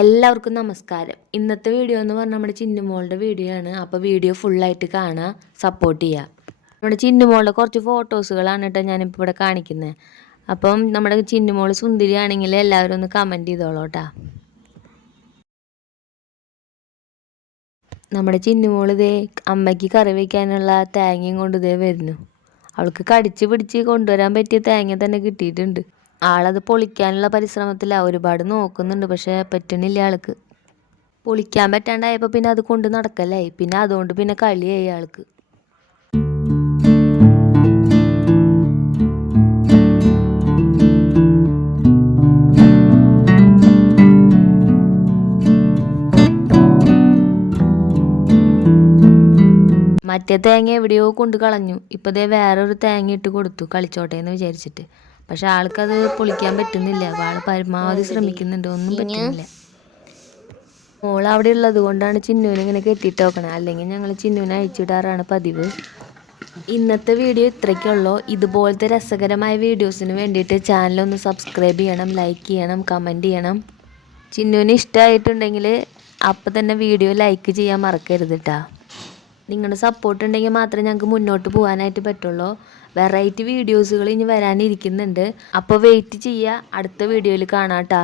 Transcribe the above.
എല്ലാവർക്കും നമസ്കാരം. ഇന്നത്തെ വീഡിയോ എന്ന് പറഞ്ഞാൽ നമ്മുടെ ചിന്നുമോളുടെ വീഡിയോ ആണ്. അപ്പോൾ വീഡിയോ ഫുള്ളായിട്ട് കാണുക സപ്പോർട്ട് ചെയ്യുക നമ്മുടെ ചിന്നുമോളുടെ കുറച്ച് ഫോട്ടോസുകളാണ് കേട്ടോ ഞാനിപ്പോൾ ഇവിടെ കാണിക്കുന്നത് അപ്പം നമ്മുടെ ചിന്നുമോൾ സുന്ദരി ആണെങ്കിൽ എല്ലാവരും ഒന്ന് കമന്റ് ചെയ്തോളൂ നമ്മുടെ ചിന്നുമോൾ ഇതേ അമ്മയ്ക്ക് കറി വയ്ക്കാനുള്ള തേങ്ങയും കൊണ്ട് ഇതേ വരുന്നു. അവൾക്ക് കടിച്ച് പിടിച്ച് കൊണ്ടുവരാൻ പറ്റിയ തേങ്ങ തന്നെ കിട്ടിയിട്ടുണ്ട്. ആളത് പൊളിക്കാനുള്ള പരിശ്രമത്തിലാണ് ഒരുപാട് നോക്കുന്നുണ്ട് പക്ഷേ പറ്റണില്ല ആൾക്ക്. പൊളിക്കാൻ പറ്റാണ്ടായപ്പോൾ പിന്നെ അത് കൊണ്ട് നടക്കലായി പിന്നെ അതുകൊണ്ട് പിന്നെ കളിയായി ആൾക്ക്. മറ്റേ തേങ്ങ എവിടെയോ കൊണ്ട് കളഞ്ഞു. ഇപ്പം ദേ വേറൊരു തേങ്ങ ഇട്ട് കൊടുത്തു കളിച്ചോട്ടെ എന്ന് വിചാരിച്ചിട്ട്. പക്ഷെ ആൾക്കത് പൊളിക്കാൻ പറ്റുന്നില്ല. അപ്പോൾ ആൾ പരമാവധി ശ്രമിക്കുന്നുണ്ട്. ഒന്നും പറ്റുന്നില്ല. മോൾ അവിടെ ഉള്ളത് കൊണ്ടാണ് ചിന്നുവിനെ ഇങ്ങനെ കെട്ടിയിട്ട് നോക്കണേ. അല്ലെങ്കിൽ ഞങ്ങൾ ചിന്നുവിനെ അയച്ചിടാറാണ് പതിവ്. ഇന്നത്തെ വീഡിയോ ഇത്രയ്ക്കുള്ളൂ ഇതുപോലത്തെ രസകരമായ വീഡിയോസിന് വേണ്ടിയിട്ട് ചാനലൊന്ന് സബ്സ്ക്രൈബ് ചെയ്യണം ലൈക്ക് ചെയ്യണം കമന്റ് ചെയ്യണം. ചിന്നുവിന് ഇഷ്ടമായിട്ടുണ്ടെങ്കിൽ അപ്പം തന്നെ വീഡിയോ ലൈക്ക് ചെയ്യാൻ മറക്കരുത് കേട്ടോ നിങ്ങളുടെ സപ്പോർട്ട് ഉണ്ടെങ്കിൽ മാത്രമേ ഞങ്ങൾക്ക് മുന്നോട്ട് പോകാനായിട്ട് പറ്റുള്ളൂ. വെറൈറ്റി വീഡിയോസുകൾ ഇനി വരാനിരിക്കുന്നുണ്ട്. അപ്പോൾ വെയിറ്റ് ചെയ്യുക. അടുത്ത വീഡിയോയിൽ കാണാം കേട്ടോ.